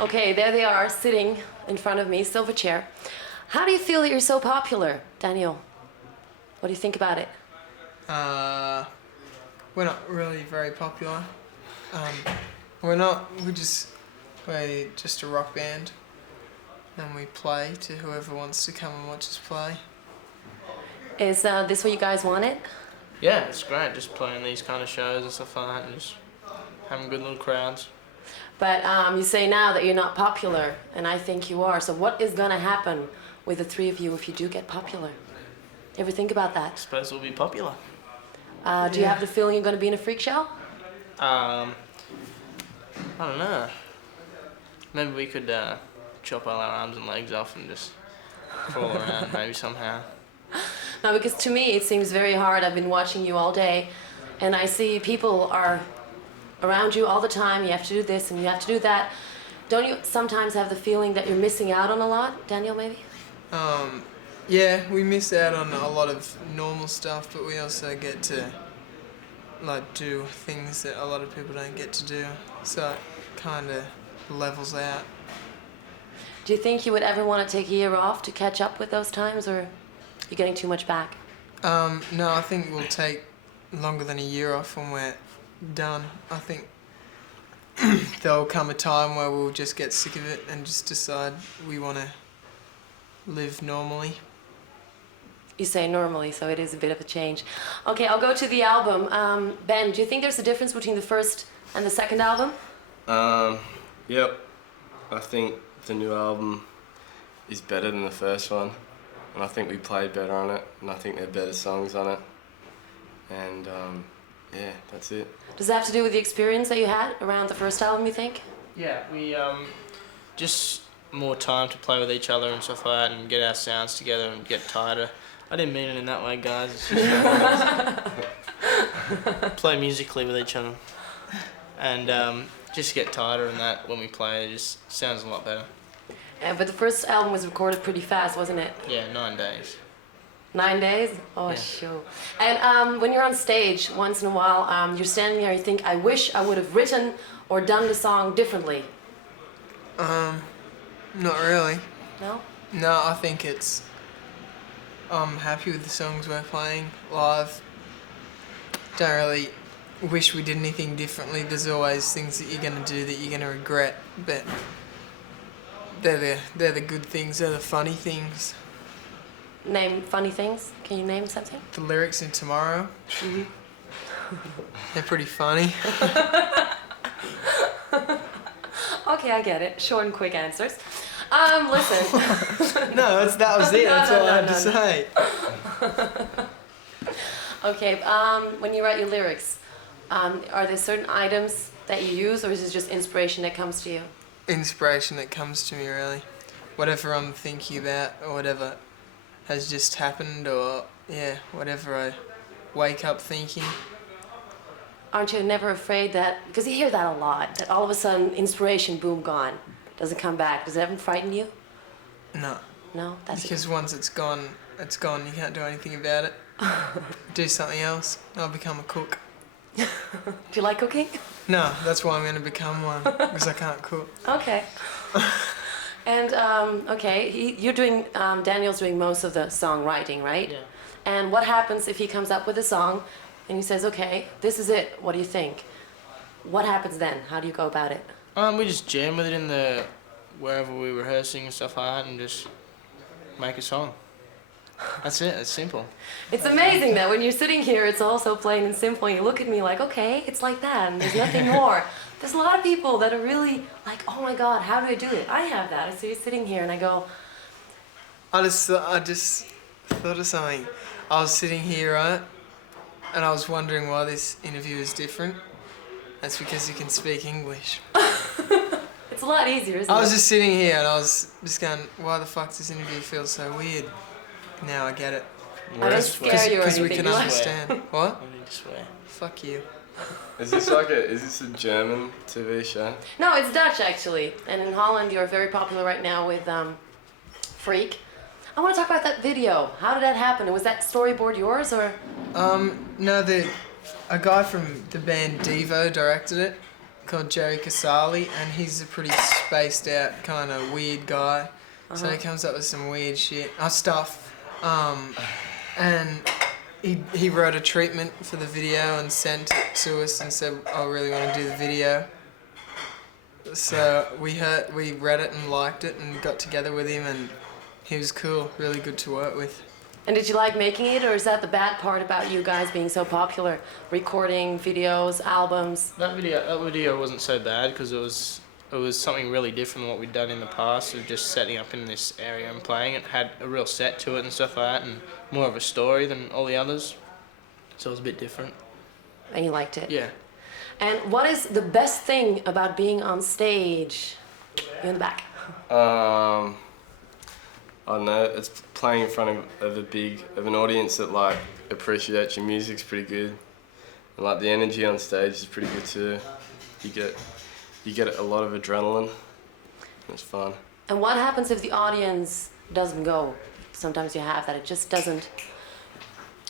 Okay, there they are, sitting in front of me, Silverchair. How do you feel that you're so popular, Daniel? What do you think about it? We're not really very popular. We're just a rock band, and we play to whoever wants to come and watch us play. Is this what you guys wanted? Yeah, it's great, just playing these kind of shows and stuff like that, and just having good little crowds. But you say now that you're not popular, and I think you are. So what is going to happen with the three of you if you do get popular? Ever think about that? I suppose we'll be popular. Do you have the feeling you're going to be in a freak show? I don't know. Maybe we could chop all our arms and legs off and just crawl around maybe somehow. No, because to me it seems very hard. I've been watching you all day, and I see people are around you all the time. You have to do this and you have to do that. Don't you sometimes have the feeling that you're missing out on a lot, Daniel, maybe? Yeah, we miss out on a lot of normal stuff, but we also get to do things that a lot of people don't get to do. So it kind of levels out. Do you think you would ever want to take a year off to catch up with those times, or you're getting too much back? No, I think we'll take longer than a year off when we're done. I think there'll come a time where we'll just get sick of it and just decide we want to live normally. You say normally, so it is a bit of a change. Okay, I'll go to the album. Ben, do you think there's a difference between the first and the second album? Yep. I think the new album is better than the first one, and I think we played better on it, and I think there are better songs on it. And yeah, that's it. Does that have to do with the experience that you had around the first album, you think? Yeah, we just more time to play with each other and stuff like that, and get our sounds together and get tighter. I didn't mean it in that way, guys. It's just play musically with each other, and just get tighter and that when we play. It just sounds a lot better. But the first album was recorded pretty fast, wasn't it? Yeah, 9 days. 9 days? Oh, Yeah. sure. And when you're on stage, once in a while, you're standing there and you think, I wish I would have written or done the song differently. Not really. No? No, I think I'm happy with the songs we're playing live. Don't really wish we did anything differently. There's always things that you're going to do that you're going to regret, but they're the good things, they're the funny things. Name funny things. Can you name something? The lyrics in Tomorrow, they're pretty funny. Okay, I get it. Short and quick answers. Listen. No, that was it. That's all I had to say. Okay, when you write your lyrics, are there certain items that you use, or is it just inspiration that comes to you? Inspiration that comes to me, really. Whatever I'm thinking about, or whatever has just happened, or whatever I wake up thinking. Aren't you never afraid that, because you hear that a lot, that all of a sudden inspiration, boom, gone, doesn't come back? Does it ever frighten you? No. No? Because once it's gone, it's gone. You can't do anything about it. Do something else. I'll become a cook. Do you like cooking? No, that's why I'm going to become one, because I can't cook. Okay. And, okay, Daniel's doing most of the songwriting, right? Yeah. And what happens if he comes up with a song and he says, okay, this is it, what do you think? What happens then? How do you go about it? We just jam with it in wherever we're rehearsing and stuff like that, and just make a song. That's it. It's simple. It's amazing that when you're sitting here, it's all so plain and simple. And you look at me like, okay, it's like that, and there's nothing more. There's a lot of people that are really like, oh my God, how do I do it? I have that. I see you sitting here, and I go. I just thought of something. I was sitting here, right, and I was wondering why this interview is different. That's because you can speak English. It's a lot easier, isn't it? I was just sitting here and I was just going, why the fuck does this interview feel so weird? Now I get it. I don't scare you or Because anything. we can understand. What? I need to swear. Fuck you. Is this a German TV show? No, it's Dutch actually. And in Holland, you're very popular right now with Freak. I want to talk about that video. How did that happen? Was that storyboard yours or? No, a guy from the band Devo directed it, called Jerry Casali, and he's a pretty spaced out kind of weird guy. So he comes up with some weird stuff. And he wrote a treatment for the video and sent it to us and said, I really want to do the video. So we read it and liked it and got together with him, and he was cool, really good to work with. And did you like making it, or is that the bad part about you guys being so popular? Recording videos, albums? That video wasn't so bad because it was something really different than what we'd done in the past of just setting up in this area and playing. It had a real set to it and stuff like that, and more of a story than all the others. So it was a bit different. And you liked it? Yeah. And what is the best thing about being on stage? You in the back. I don't know. It's playing in front of an audience that like appreciates your music's pretty good, and like the energy on stage is pretty good too. You get a lot of adrenaline. It's fun. And what happens if the audience doesn't go? Sometimes you have that, it just doesn't.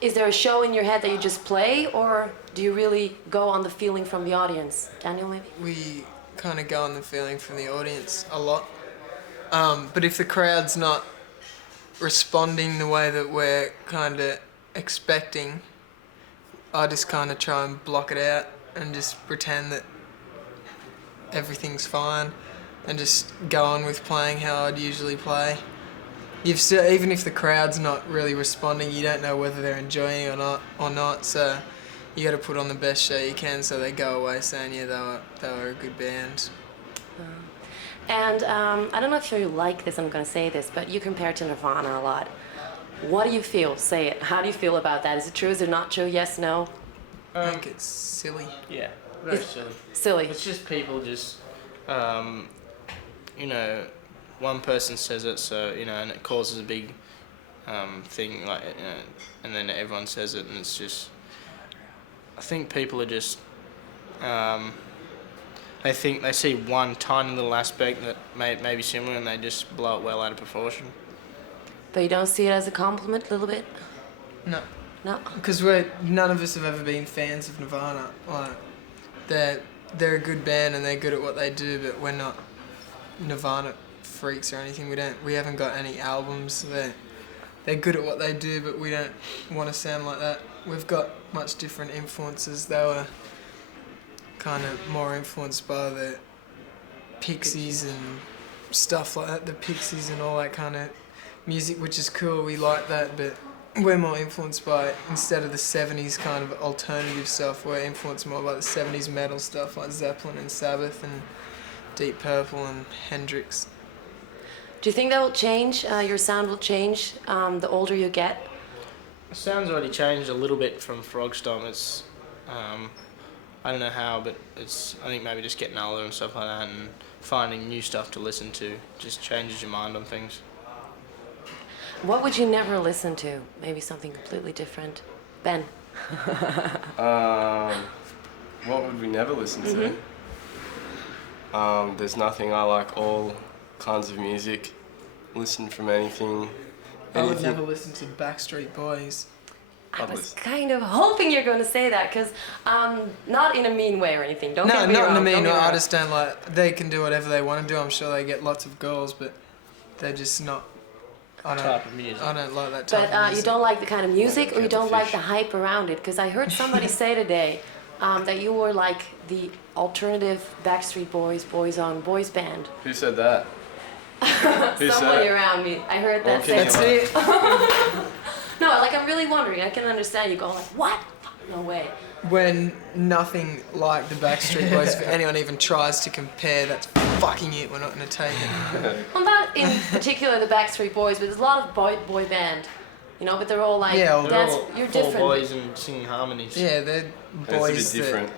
Is there a show in your head that you just play, or do you really go on the feeling from the audience? Daniel, maybe? We kind of go on the feeling from the audience a lot. But if the crowd's not responding the way that we're kind of expecting, I just kind of try and block it out and just pretend that everything's fine and just go on with playing how I'd usually play. Even if the crowd's not really responding, you don't know whether they're enjoying it or not. So you got to put on the best show you can, so they go away saying, yeah, they were a good band. And I don't know if you like this, I'm going to say this, but you compare to Nirvana a lot. What do you feel? Say it. How do you feel about that? Is it true? Is it not true? Yes, no? I think it's silly. Yeah, very silly. Silly. It's just people just, one person says it, so, and it causes a big thing, like, and then everyone says it, and it's just, I think people are just, they think they see one tiny little aspect that may be similar, and they just blow it well out of proportion. But you don't see it as a compliment a little bit? No. No? Because none of us have ever been fans of Nirvana. Like, they're a good band and they're good at what they do, but we're not Nirvana freaks or anything. We haven't got any albums. They're good at what they do, but we don't want to sound like that. We've got much different influences. They were kind of more influenced by the Pixies and stuff like that, the Pixies and all that kind of music, which is cool. We like that, but we're more influenced by, instead of the 70s kind of alternative stuff, we're influenced more by the 70s metal stuff like Zeppelin and Sabbath and Deep Purple and Hendrix. Do you think that will change? Your sound will change the older you get? The sound's already changed a little bit from Frogstomp. It's, I don't know how, but it's, I think maybe just getting older and stuff like that and finding new stuff to listen to just changes your mind on things. What would you never listen to? Maybe something completely different. Ben? What would we never listen to? There's nothing. I like all kinds of music. Listen from anything. I would never listen to Backstreet Boys. I was kind of hoping you're going to say that, because not in a mean way or anything. Don't get me wrong. No, not in a mean way. I wrong. just don't like. They can do whatever they want to do. I'm sure they get lots of girls, but they're just not. Type of music. I don't like that type of But music. you don't like the kind of music, or you don't like fish. the hype around it? Because I heard somebody say today that you were like the alternative Backstreet Boys, boys band. Who said that? Who said Somebody it? around me. I heard that Okay, say. That's it. No, like I'm really wondering. I can understand you going like, what? No way. When nothing like the Backstreet Boys, if anyone even tries to compare, that's fucking it. We're not going to take it. Well, not in particular the Backstreet Boys, but there's a lot of boy band, but they're all like, Yeah, well, dance. They're all You're four different. boys and singing harmonies. Yeah, they're boys. It's a bit different.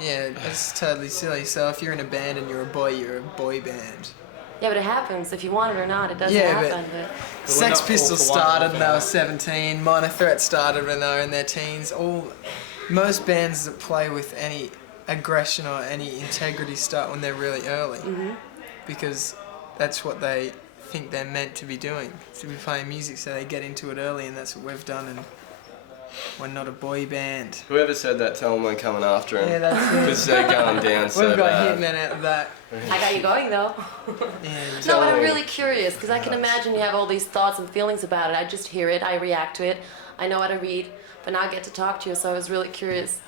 Yeah, it's totally silly. So if you're in a band and you're a boy band. Yeah, but it happens. If you want it or not, it doesn't Yeah, happen. we're Sex not Pistols all for one, started all when for they were one. 17. Minor Threat started when they were in their teens. Most bands that play with any aggression or any integrity start when they're really early, because that's what they think they're meant to be doing, to be playing music. So they get into it early, and that's what we've done. And We're not a boy band. Whoever said that, tell them we're coming after Yeah, them. that's it. Because they're going down so We've got bad. Hitman out of that. I got you going though. Yeah, No, but I'm really curious because I can imagine you have all these thoughts and feelings about it. I just hear it, I react to it, I know how to read, but now I get to talk to you, so I was really curious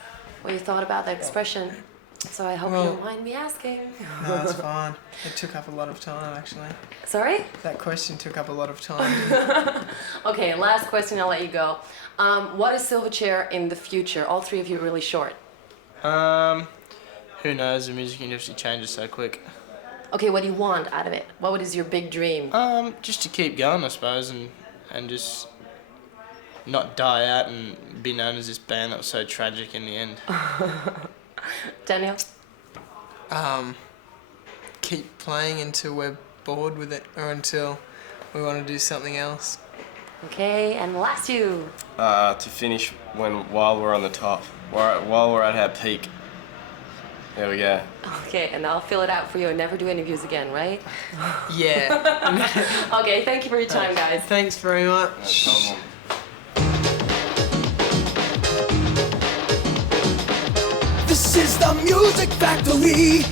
what you thought about that expression. So I hope you don't mind me asking. no, it's fine. It took up a lot of time, actually. Sorry? That question took up a lot of time. Okay, last question, I'll let you go. What is Silverchair in the future? All three of you really short. Who knows? The music industry changes so quick. Okay, what do you want out of it? What is your big dream? Just to keep going, I suppose, and just not die out and be known as this band that was so tragic in the end. Daniel? Keep playing until we're bored with it or until we want to do something else. Okay, and last you. To finish while we're on the top, while we're at our peak. There we go. Okay, and I'll fill it out for you and never do interviews again, right? Yeah. Okay, thank you for your time, guys. Thanks very No much. problem. This is the Music Factory.